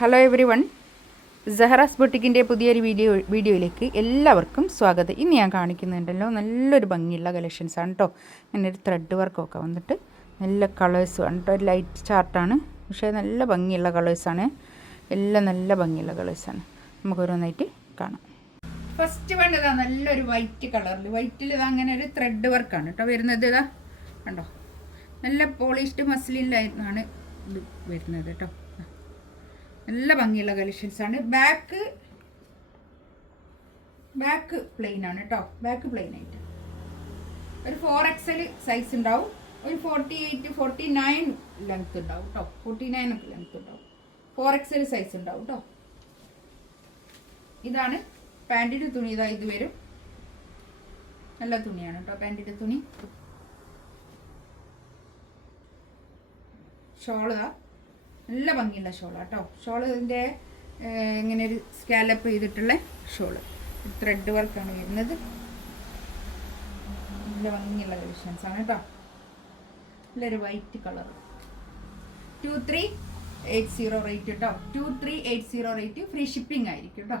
Hello every one, സഹറാസ് ബൊട്ടിക്കിൻ്റെ പുതിയൊരു വീഡിയോയിലേക്ക് എല്ലാവർക്കും സ്വാഗതം. ഇന്ന് ഞാൻ കാണിക്കുന്നുണ്ടല്ലോ നല്ലൊരു ഭംഗിയുള്ള കളക്ഷൻസാണ് കേട്ടോ. അങ്ങനെ ഒരു ത്രെഡ് വർക്കൊക്കെ വന്നിട്ട് നല്ല കളേഴ്സും കേട്ടോ. ഒരു ലൈറ്റ് ചാർട്ടാണ്, പക്ഷേ നല്ല ഭംഗിയുള്ള കളേഴ്സാണ്. എല്ലാം നല്ല ഭംഗിയുള്ള കളേഴ്സാണ്. നമുക്ക് ഓരോന്നായിട്ട് കാണാം. ഫസ്റ്റ് വേണ്ടതാ നല്ലൊരു വൈറ്റ് കളറിൽ, വൈറ്റിൽ ഇതാ അങ്ങനെ ഒരു ത്രെഡ് വർക്കാണ് കേട്ടോ വരുന്നത്. ഇതാ കണ്ടോ, നല്ല പോളിഷ്ഡ് മസ്ലിനിലായിരുന്നാണ് ഇത് വരുന്നത് കേട്ടോ. നല്ല ഭംഗിയുള്ള കളക്ഷൻസാണ്. ബാക്ക് പ്ലെയിൻ ആണ് കേട്ടോ. ബാക്ക് പ്ലെയിൻ ആയിട്ട് ഒരു 4XL സൈസ് ഉണ്ടാവും. ഒരു 48 49 ലെങ്ത് ഉണ്ടാവും കേട്ടോ. 49 ഒക്കെ ലെങ്ത് ഉണ്ടാവും. 4XL സൈസ് ഉണ്ടാവും കേട്ടോ. ഇതാണ് പാൻറ്റിൻ്റെ തുണി. ഇതാ ഇത് വരും. നല്ല തുണിയാണ് കേട്ടോ പാൻറ്റിൻ്റെ തുണി. ഷോള് നല്ല ഭംഗിയുള്ള ഷോളാണ് കേട്ടോ. ഷോള് ഇതിൻ്റെ ഇങ്ങനെ ഒരു സ്കാലപ്പ് ചെയ്തിട്ടുള്ള ഷോള്, ത്രെഡ് വർക്കാണ് വരുന്നത്. നല്ല ഭംഗിയുള്ള കളക്ഷൻസാണ് കേട്ടോ. നല്ലൊരു വൈറ്റ് കളർ. 2380 റേറ്റ് കേട്ടോ. 2380 റേറ്റ്. ഫ്രീ ഷിപ്പിംഗ് ആയിരിക്കും കേട്ടോ.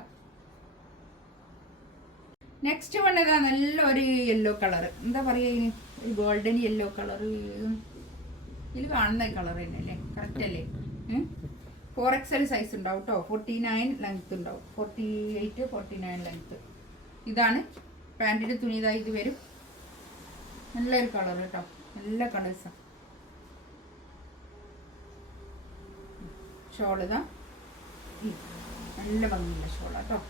നെക്സ്റ്റ് വന്നതാ നല്ലൊരു യെല്ലോ കളർ. എന്താ പറയുക, ഒരു ഗോൾഡൻ യെല്ലോ കളർ. ഇതിൽ കാണുന്ന കളർ തന്നെയല്ലേ, കറക്റ്റ് അല്ലേ? 4XL സൈസ് ഉണ്ടാവും കേട്ടോ. 49 ലെങ്ത് ഉണ്ടാവും. 48 49 ലെങ്ത്. ഇതാണ് പാൻറ്റിൻ്റെ തുണി. ഇതാ ഇത് വരും. നല്ലൊരു കളർ കേട്ടോ. നല്ല കളേഴ്സാണ്. ഷോൾ ഇതാ നല്ല ഭംഗിയുള്ള ഷോളാണ് കേട്ടോ.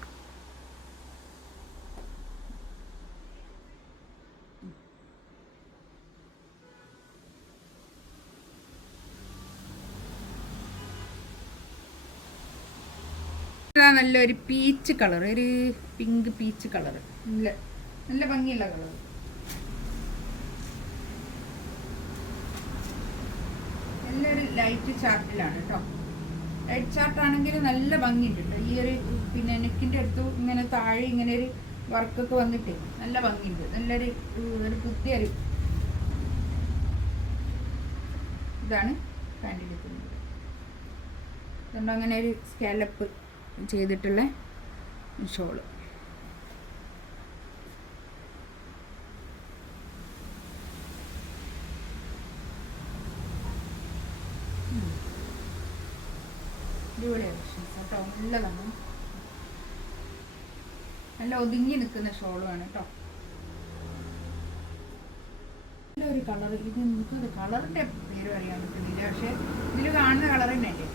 നല്ലൊരു പീച്ച് കളർ, ഒരു പിങ്ക് പീച്ച് കളർ. നല്ല ഭംഗിയുള്ള കളർ. നല്ലൊരു ലൈറ്റ് ചാർട്ടിലാണ് കേട്ടോ. ലൈറ്റ് ചാർട്ടാണെങ്കിൽ നല്ല ഭംഗിയുണ്ട്. ഈ ഒരു പിന്നെ നെക്കിൻ്റെ അടുത്ത് ഇങ്ങനെ താഴെ ഇങ്ങനെ ഒരു വർക്കൊക്കെ വന്നിട്ട് നല്ല ഭംഗിയുണ്ട്. നല്ലൊരു പുതിയൊരു ഇതാണ് പാൻറ്റിൻ്റെ തുണി. അതുകൊണ്ട് അങ്ങനെ ഒരു സ്കാലപ്പ് ചെയ്തിട്ടുള്ള ഷോള്. അടിപൊളി കളക്ഷൻസ് കേട്ടോ. നല്ലതാണ്. നല്ല ഒതുങ്ങി നിൽക്കുന്ന ഷോളുമാണ് കേട്ടോ. നല്ലൊരു കളർ. ഇത് നമുക്കത് കളറിൻ്റെ പേര് അറിയാൻ പറ്റുന്നില്ല, പക്ഷെ ഇതിൽ കാണുന്ന കളർ തന്നെയല്ലേ?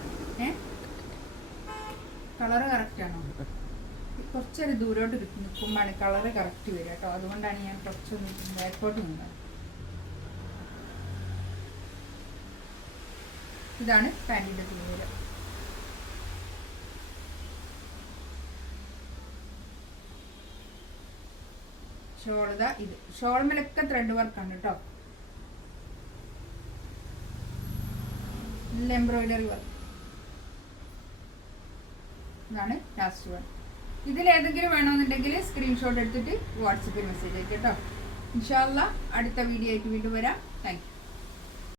കളറ് കറക്റ്റാണോ? കുറച്ചൊരു ദൂരോട്ട് നിൽക്കുമ്പോഴാണ് കളറ് കറക്റ്റ് വരിക കേട്ടോ. അതുകൊണ്ടാണ് ഞാൻ കുറച്ചൊന്ന് ബാക്കോട്ട് നിന്നത്. ഇതാണ് പാൻറ്റിൻ്റെ തുണി വരിക. ഷോളിതാ ഇത്. ഷോൾമേലൊക്കെ ത്രെഡ് വർക്കാണ് കേട്ടോ. നല്ല എംബ്രോയിഡറി വർക്ക്. ഇതാണ് ലാസ്റ്റ് വൺ. ഇതിലേതെങ്കിലും വേണമെന്നുണ്ടെങ്കിൽ സ്ക്രീൻഷോട്ട് എടുത്തിട്ട് വാട്സപ്പിൽ മെസ്സേജ് അയക്കാം കേട്ടോ. ഇൻഷാ അല്ലാഹ് അടുത്ത വീഡിയോ ആയിട്ട് വീണ്ടും വരാം. Thank you.